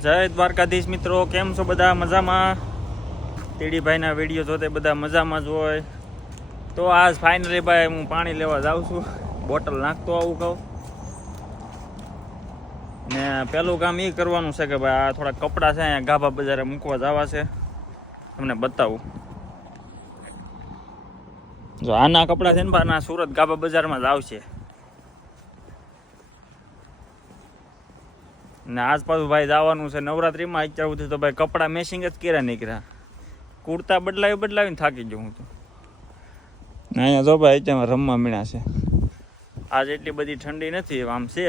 જય દ્વારકાધીશ મિત્રો, કેમ છો બધા? મજામાં? તેડીભાઈના વિડીયો જોતે બધા મજામાં જ હોય. તો આજ ફાઇનલી ભાઈ હું પાણી લેવા જાઉં છું, બોટલ નાખતો આવું કહું. ને પેલું કામ એ કરવાનું છે કે ભાઈ આ થોડા કપડાં છે અહીંયા ગાભા બજારે મૂકવા જવા છે, તમને બતાવું. જો આના કપડાં છે ને ભાઈ, ના સુરત ગાભા બજારમાં જ આવશે. ને આજ પાછું ભાઈ જવાનું છે નવરાત્રીમાં. અત્યાર સુધી તો ભાઈ કપડાં મેસિંગ જ કર્યા નીકળ્યા, કુર્તા બદલાવીને થાકી ગયો હું તો. ને અહીંયા જો ભાઈ અત્યારમાં રમવા મળ્યા છે. આજ એટલી બધી ઠંડી નથી, આમ છે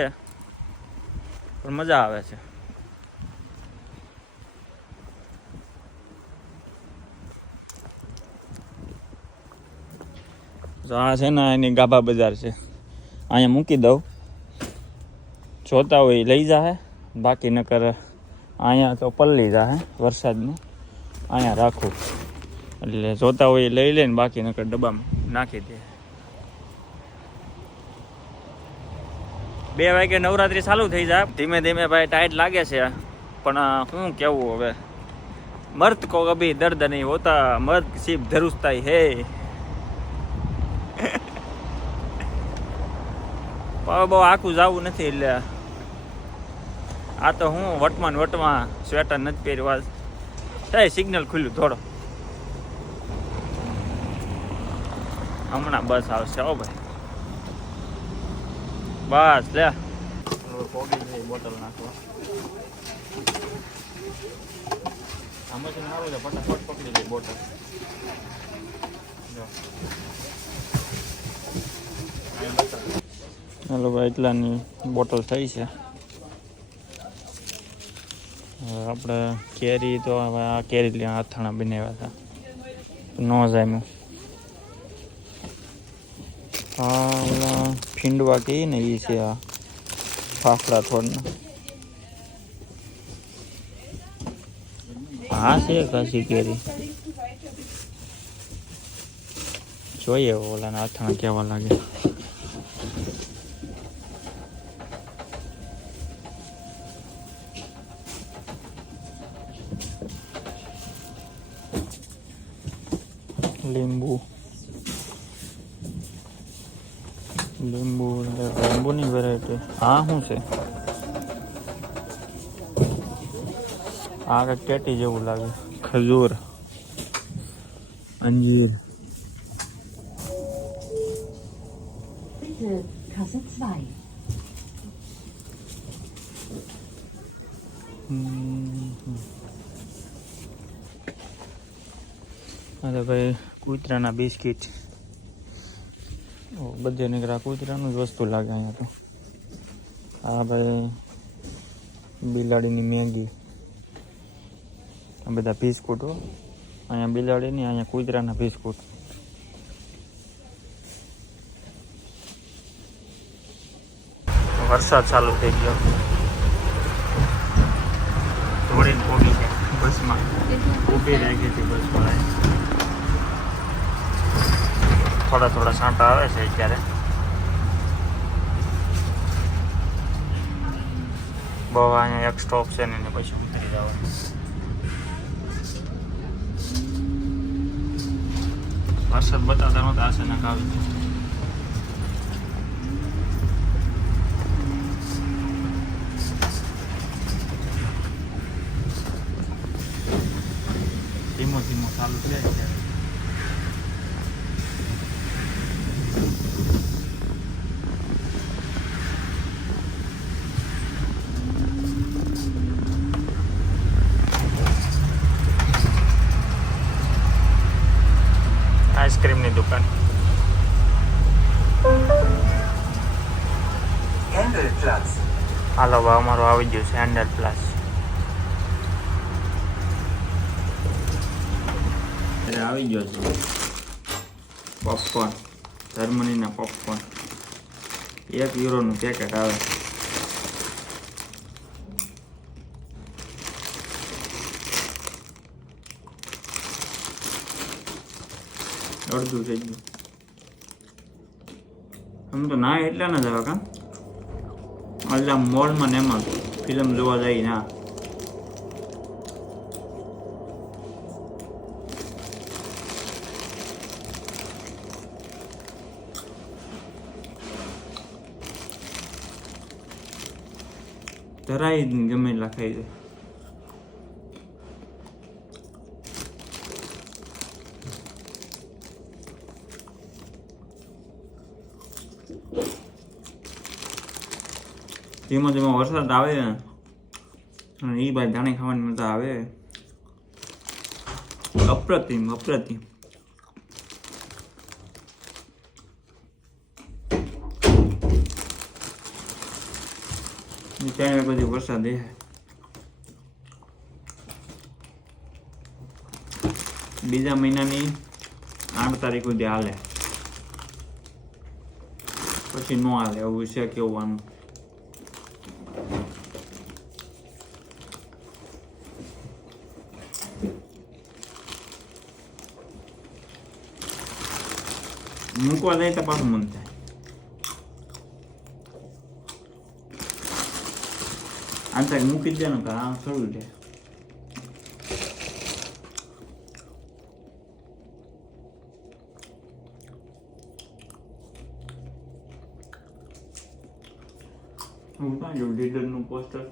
પણ મજા આવે છે. તો આ છે ને એની ગાભા બજાર છે, અહીંયા મૂકી દઉં, જોતા હોય લઈ જાહે, બાકી નકર અહીંયા તો પલ્લી જાહે વરસાદનું. અહીંયા રાખું એટલે જોતા હોય લઈ લઈને, બાકી નકર ડબ્બામાં નાખી દે. 2 વાગે નવરાત્રી ચાલુ થઈ જાય. ધીમે ધીમે ભાઈ ટાઈટ લાગે છે, પણ શું કેવું હવે. મર્દ કો કભી દર્દ નહીં હોતા, મર્દ સિર્ફ ધરુસતા હે. બહુ આખું જવું નથી એટલે આ તો હું વટમાં સ્વેટર નથી પહેરવા. સિગ્નલ ખુલ્યું થોડો, હમણાં બસ આવશે. હો ભાઈ બસ લે પોગી જાય બોટલ નાખવા. આમાં છે સારું છે, ફટાફટ પકડી જાય બોટલ. ચાલો ભાઈ એટલાની બોટલ થઈ છે. આપણે કેરી તો હવે આ કેરી લઈને અથાણા બનાવ્યા હતા, ન જામ્યું. હા ફીંડવા કહીએ ને એ છે, આ ફાફડા થોડના. હા છે કાશી કેરી, જોઈએ ઓલાના અથાણા કેવા લાગે. લીંબુની વેરાયટી. હા શું છે આ? કંઈક કેટી જેવું લાગે. ખજૂર, અંજીર. અરે ભાઈ કૂતરાના બિસ્કીટ, બધે નીકળ્યા કૂતરાનું જ વસ્તુ લાગે અહીંયા તો. આ ભાઈ બિલાડીની મેગી, આ બધા બિસ્કુટો. અહીંયા બિલાડીની, અહીંયા કૂતરાના બિસ્કુટ. વરસાદ ચાલુ થઈ ગયો, દોડીને પોગી છે બસમાં. ઊભી રાખી હતી બસમાં. થોડા છાંટા આવે છે અત્યારે. બહુ અહીંયા એક સ્ટોપ છે ને પછી ઉતરી જવાનું. વરસાદ બતાવતા નહોતા, અચાનક આવી ગયો. ધીમો ચાલુ છે અત્યારે. આઈસ્ક્રીમની દુકાન. હાલો ભાઈ અમારું આવી ગયું છે હેન્ડલ પ્લસ. આવી ગયો છે પોપકોર્ન, જર્મનીના પોપકોર્ન. €1 પેકેટ આવે. અડધું થઈ ગયું. આમ તો ના એટલા ના જવા કામ. એટલે મોલમાં ને એમાં ફિલ્મ જોવા જાય ના જરાય જ નહીં, ગમે એટલા ખાઈ જાય. ધીમો ધીમો વરસાદ આવે ને અને એ ભાઈ ધાણી ખાવાની મજા આવે. અપ્રતિમ અપ્રતિમ. ત્યારે પછી વરસાદ દેખાય. બીજા મહિનાની 8 તારીખ સુધી હાલે, પછી ન હાલે એવું છે કેવું. મૂકવા જાય તો પાછું મન થાય. આ તક મૂકી દે ને કે આ થોડું છે. હું ક્યાં જોઉં લીડરનું પોસ્ટર?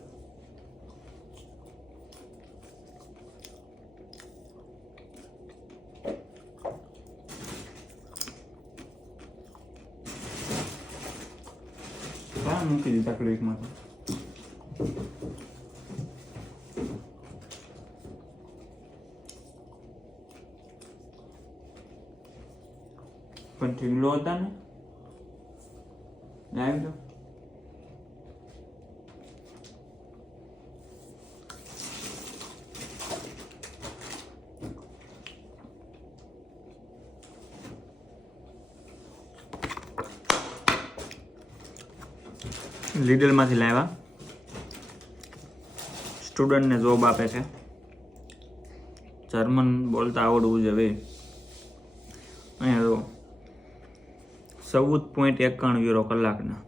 મૂકી દીધા ક્લિકમાં તો. પણ ઢીંગલો હતા ને લાઈવ તો લીડલમાંથી લાવ્યા. સ્ટુડન્ટને જોબ આપે છે. જર્મન બોલતા આવડવું જોઈએ. અહીંયા તો 14.51 કલાકના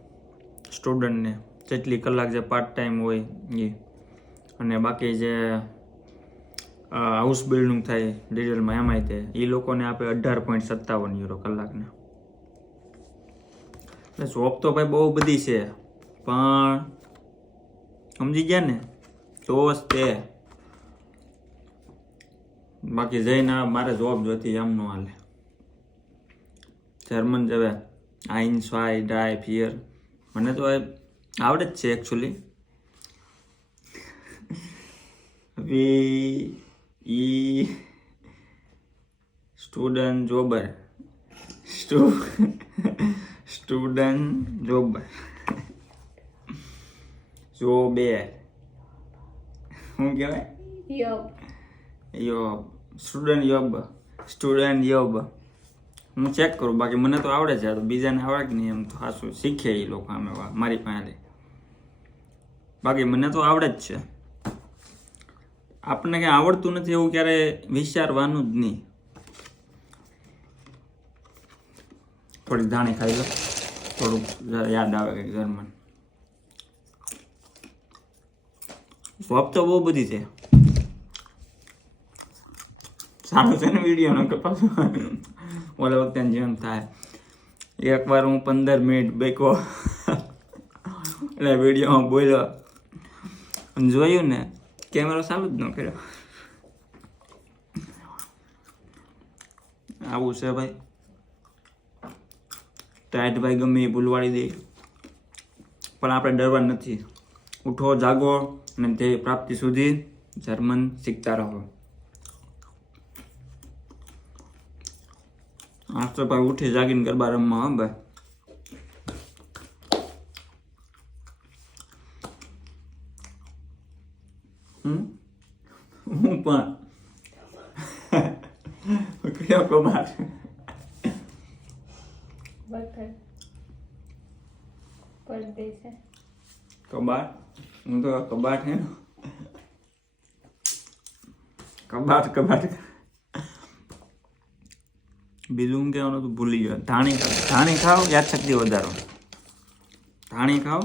સ્ટુડન્ટને, જેટલી કલાક જે પાર્ટ ટાઈમ હોય એ, અને બાકી જે હાઉસ બિલ્ડિંગ થાય ડીઝલમાં એમાંય તે એ લોકોને આપે 18.57 કલાકના. એટલે જોબ તો ભાઈ બહુ બધી છે, પણ સમજી ગયા ને તો જ તે. બાકી જઈને મારે જોબ જોતી એમ ન હાલે. જર્મન જવે 1, 2, 3, 4 મને તો આવડે જ છે actually. Student jobber, student jobber, જોબે શું કહેવાય? યોબ, સ્ટુડન્ટ યોબ, સ્ટુડન્ટ યોબ. હું ચેક કરું, બાકી મને તો આવડે છે. તો બીજાને આવડે કે નહીં એમ તો ખાસું શીખે એ લોકો અમે મારી પાસે. બાકી મને તો આવડે જ છે. આપણને કંઈ આવડતું નથી એવું ક્યારે વિચારવાનું જ નહીં. થોડીક ધાણી ખાઈ લો, થોડુંક યાદ આવે કંઈક જર્મન. જોબ તો બહુ બધી છે. સારું છે ને વિડીયો નો કપાસ ઓલા વખતે જેમ થાય. એકવાર હું 15 મિનિટ બેકો એટલે વિડીયોમાં બોલ્યો અને જોયું ને કેમેરો ચાલુ જ ન કર્યો. આવું છે ભાઈ. ટાઈટ ભાઈ ગમે એ ભૂલવાડી દે, પણ આપણે ડરવા નથી. ઉઠો, જાગો અને તે પ્રાપ્તિ સુધી જર્મન શીખતા રહો. આજ તો ભાઈ ઉઠી જાગીને ગરબા રમવા. હા ભાઈ, હું પણ કયો કબાટ કબાટ હું તો કબાટ હે કબાટ કબાટ. બીજું હું કહેવાનું તો ભૂલી ગયો. ધાણી ખાઓ, યાદ શક્તિ વધારો. ધાણી ખાઓ,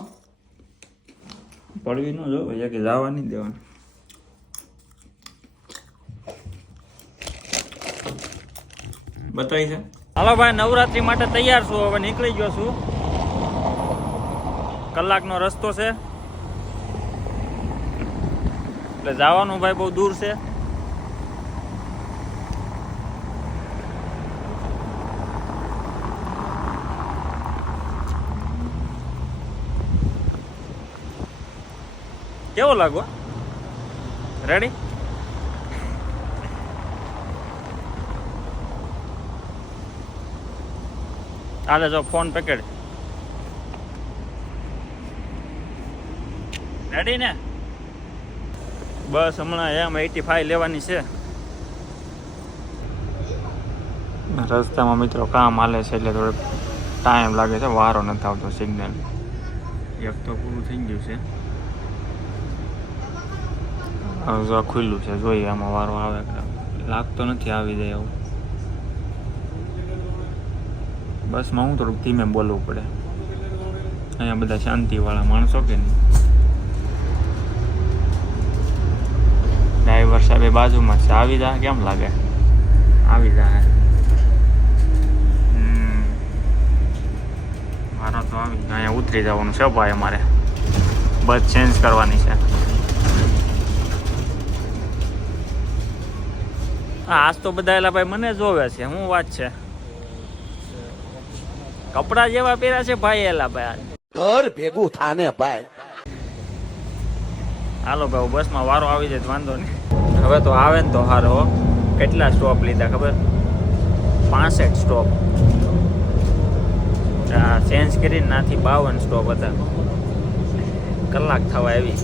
પડવી ન જો ભાઈ કે જવા નહીં દેવાનું. બતાવી છે. હાલો ભાઈ, નવરાત્રી માટે તૈયાર છું. હવે નીકળી ગયો છું. કલાકનો રસ્તો છે. એટલે જવાનું ભાઈ બહુ દૂર છે. કેવો લાગો? રેડી? હાલે જો ફોન પકડ. રેડી ને? બસ હમણાં M85 લેવાની છે. રસ્તામાં મિત્રો કામ હાલે છે એટલે થોડો ટાઈમ લાગે છે. વારો નથી આવતો સિગ્નલ. એક તો પૂરું થઈ ગયું છે. હવે જો ખુલ્લું છે, જોઈએ આમાં વારો આવે. લાગતો નથી આવી જાય એવું. બસમાં હું થોડુંક ધીમે બોલવું પડે. અહીંયા બધા શાંતિવાળા માણસો કે નહીં. ડ્રાઈવર સાહેબ બાજુમાં છે. આવી જાય કેમ લાગે? આવી જાય. મારા તો આવી અહીંયા ઉતરી જવાનું છે ભાઈ. અમારે બસ ચેન્જ કરવાની છે. હા, આજ તો બધા એલા ભાઈ મને જોવે છે. શું વાત છે? કપડા જેવા પહેર્યા છે ભાઈ એલા ભાઈ. ઘર ભેગું થાને ભાઈ. હાલો ભાઈ, બસમાં વારો આવી જાય તો વાંધો નહીં. હવે તો આવે ને તો હારો. કેટલા સ્ટોપ લીધા ખબર? 65 સ્ટોપ. ચેન્જ કરીને નાથી 52 સ્ટોપ હતા. કલાક થવા આવી.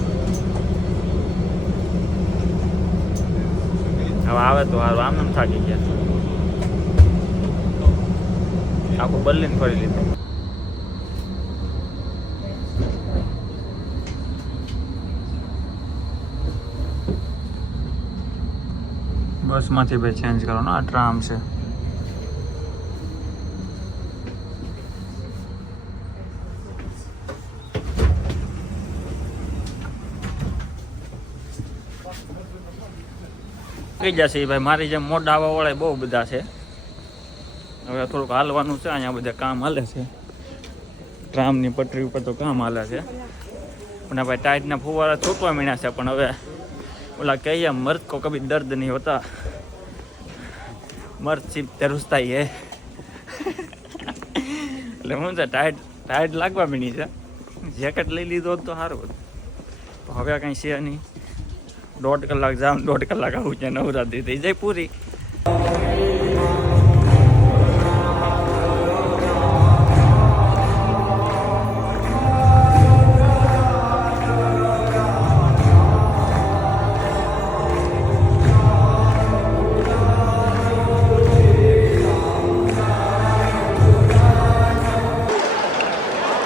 હવે આવે તો હારું. આમ થાકી ગયા. આખું બર્લિન ફરી લીધું. બસમાંથી ભાઈ ચેન્જ કરવાનો. આ ટ્રામ છે. કઈ જશે ભાઈ. મારી જેમ મોઢા આવવા વાળા બહુ બધા છે. હવે થોડુંક હાલવાનું છે. અહીંયા બધા કામ હાલે છે. ટ્રામની પટરી ઉપર તો કામ હાલે છે. અને ભાઈ ટાઈટના ફુવારા છૂટવા મીણ્યા છે. પણ હવે ઓલા કહીએ મર્દ કો કભી દર્દ નહીં હોતા, મર્દ સિર્ફ તરસતા હી હે. એટલે હું છે ટાઈટ લાગવા મીણી છે. જેકેટ લઈ લીધો તો સારું હતું. હવે કંઈ છે નહીં. 1.5 કલાક જામ, 1.5 કલાક આવું છે. નવરાત્રી થઈ જાય પૂરી.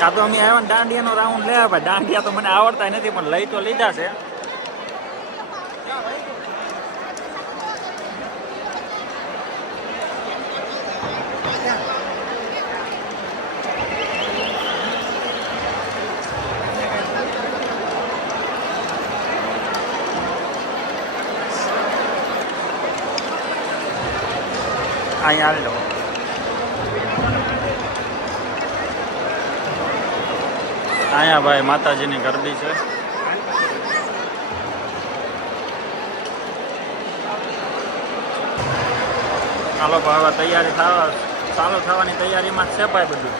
આ તો અમે આવ્યા દાંડિયાનો રાઉન્ડ લેવા ભાઈ. દાંડિયા તો મને આવડતા નથી પણ લઈ તો લીધા છે. અહીંયા આવી લો. અહીંયા ભાઈ માતાજીની ગરબી છે. ચાલો હવે તૈયારી ચાલુ થવાની તૈયારીમાં છે ભાઈ બધું.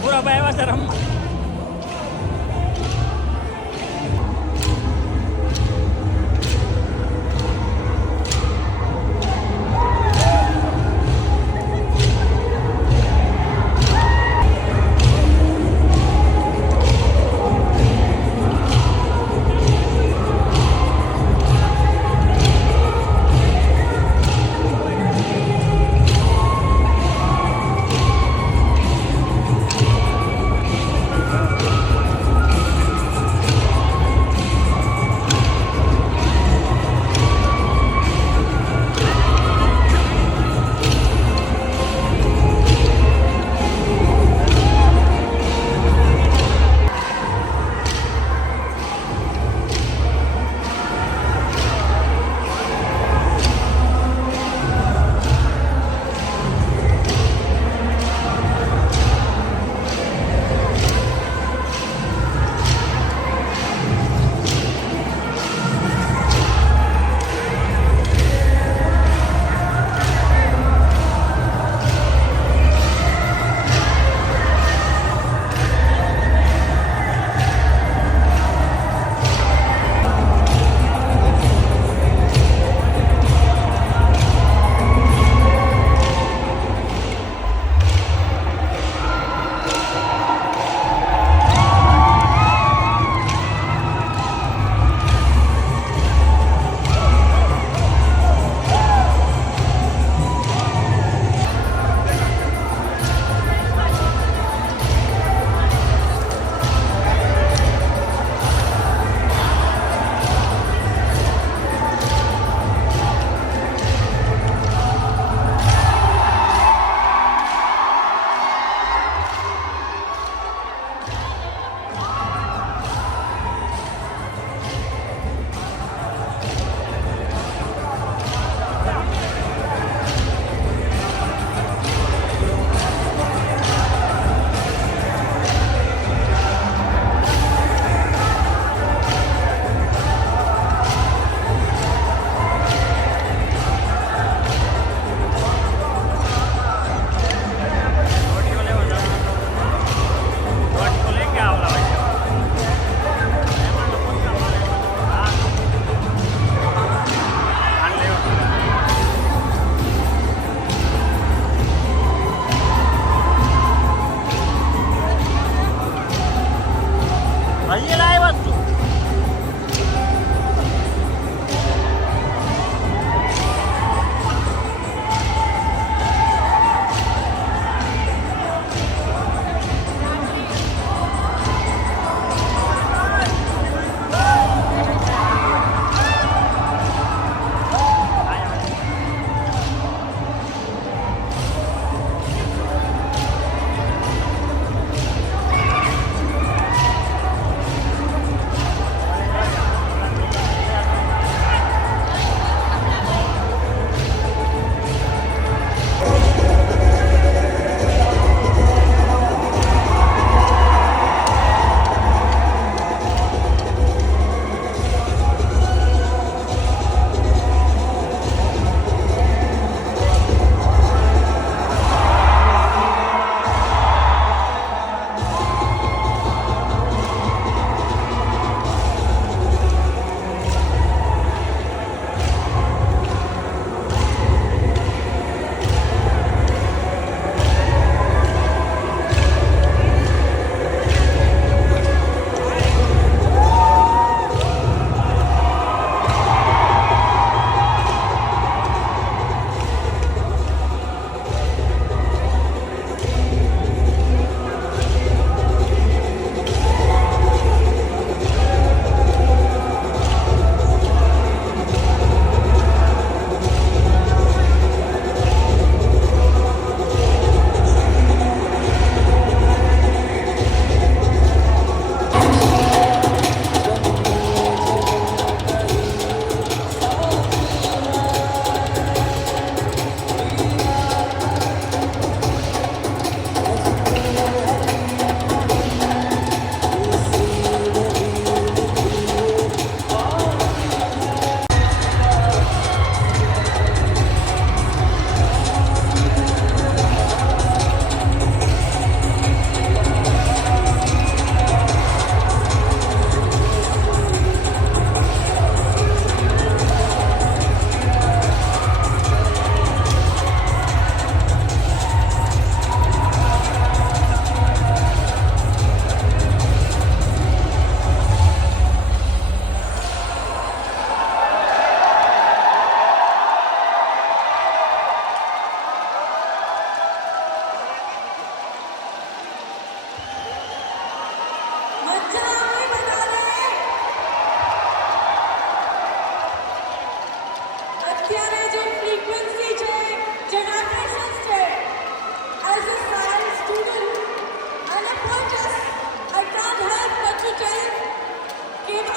ભૂરાભાઈ આવ્યા છે રમવા.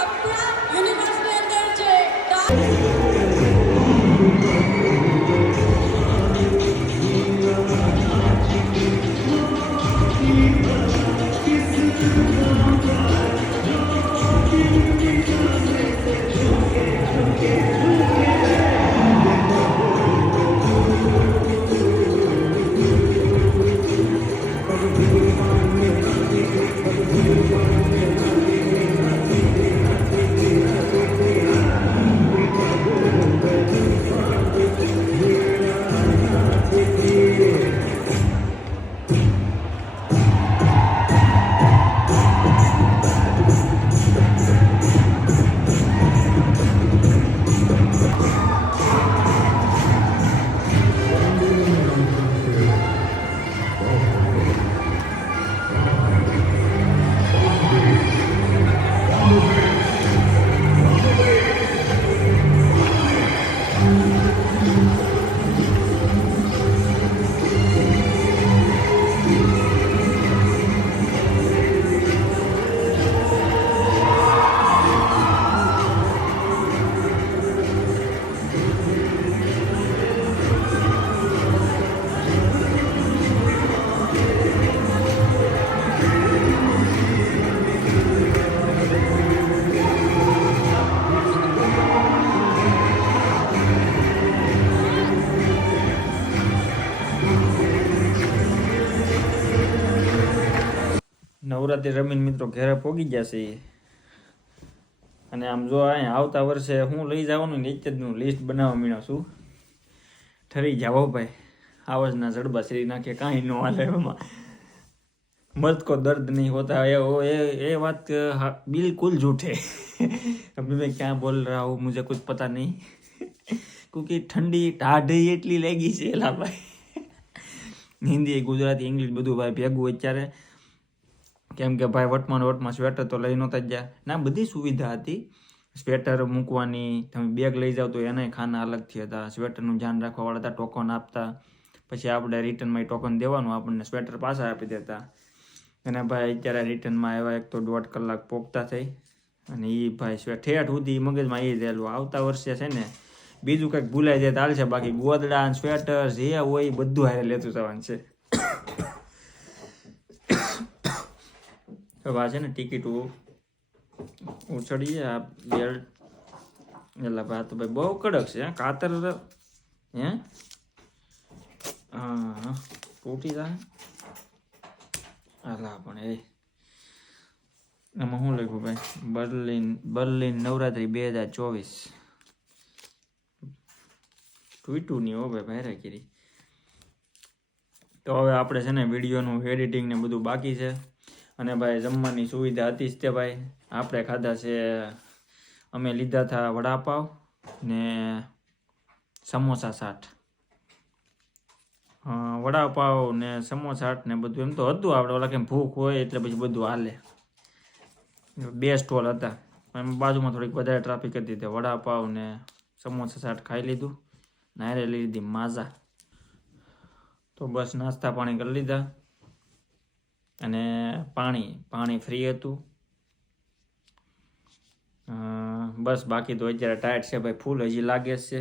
આપણા યુનિવર્સની અંદર જે નવરાત્રી રમીને મિત્રો ઘરે પોગી ગયા છે ઈ. અને આમ જો અહીંયા આવતા વર્ષે હું લઈ જવાનું ને જ લિસ્ટ બનાવવા મીણો છું. ઠરી જાઓ ભાઈ, આવજના જડબા શ્રી નાખે કાંઈ ન હાલે એમાં. मर्द को दर्द नहीं होता है वो ये बात बिल्कुल झूठ है. अभी मैं क्या बोल रहा हूँ मुझे कुछ पता नहीं क्योंकि ठंडी ટાઢી એટલી લાગી છે એલા ભાઈ. હિન્દી ગુજરાતી ઇંગ્લિશ બધું ભાઈ ભેગું અત્યારે. કેમ કે ભાઈ વટમાં સ્વેટર તો લઈ નહોતા જ ગયા ના, બધી સુવિધા હતી. સ્વેટર મૂકવાની, તમે બેગ લઈ જાઓ તો એનાય ખાના અલગથી હતા. સ્વેટરનું ધ્યાન રાખવાવાળા હતા, ટોકન આપતા. પછી આપણે રિટર્નમાં ટોકન દેવાનું, આપણને સ્વેટર પાછા આપી દેતા. અને ભાઈ અત્યારે રિટર્નમાં આવ્યા એક તો 1.5 કલાક પોગતા થઈ. અને એ ભાઈ ઠેઠ સુધી મગજમાં એ રહેલું આવતા વર્ષે છે ને બીજું કંઈક ભૂલાઈ જાય તો હાલશે, બાકી ગોદડા સ્વેટર જે હોય એ બધું હારે લેતું જવાનું છે. હવે આ છે ને ટિકિટ ઉછળીએ આ બેલ્ટ એટલે ભાઈ તો ભાઈ બહુ કડક છે કાતર હે. હા તૂટી જાય હાલા પણ એ આમાં શું લખ્યું ભાઈ બર્લિન નવરાત્રી 2024 ટ્વીટું ની હો ભાઈ ભાઈરા કરી. તો હવે આપણે છે ને વિડીયોનું એડિટિંગ ને બધું બાકી છે. અને ભાઈ જમવાની સુવિધા હતી જ તે ભાઈ. આપણે ખાધા છે, અમે લીધા હતા વડાપાવ ને સમોસા 60. વડાપાવ ને સમોસા 60 ને બધું એમ તો હતું. આપણે ઓલા કેમ ભૂખ હોય એટલે પછી બધું હાલે. 2 સ્ટોલ હતા, એમ બાજુમાં થોડીક વધારે ટ્રાફિક હતી તે વડાપાવ ને સમોસા 60 ખાઈ લીધું. નારે લઈ લીધી માઝા. તો બસ નાસ્તા પાણી કરી લીધા. અને પાણી ફ્રી હતું. બસ બાકી તો અત્યારે ટાયર્ડ છે ભાઈ ફૂલ હજી લાગે છે.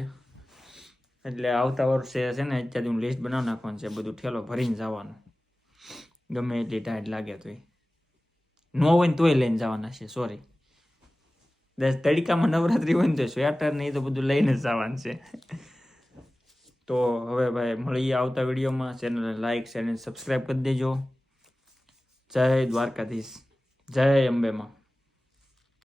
એટલે આવતા વર્ષે છે ને અત્યારે હું લિસ્ટ બનાવી નાખવાનું છે, બધું ઠેલો ભરીને જવાનું. ગમે એટલી ટાયર્ડ લાગે તો ન હોય ને તોય લઈને જવાના છે. સોરી, તડકામાં નવરાત્રી હોય ને તો સ્વેટર ને એ તો બધું લઈને જ જવાનું છે. તો હવે ભાઈ મળીએ આવતા વિડીયોમાં. ચેનલને લાઈક શેર અને સબસ્ક્રાઈબ કરી દેજો. જય દ્વારકાધીશ, જય અંબેમાં.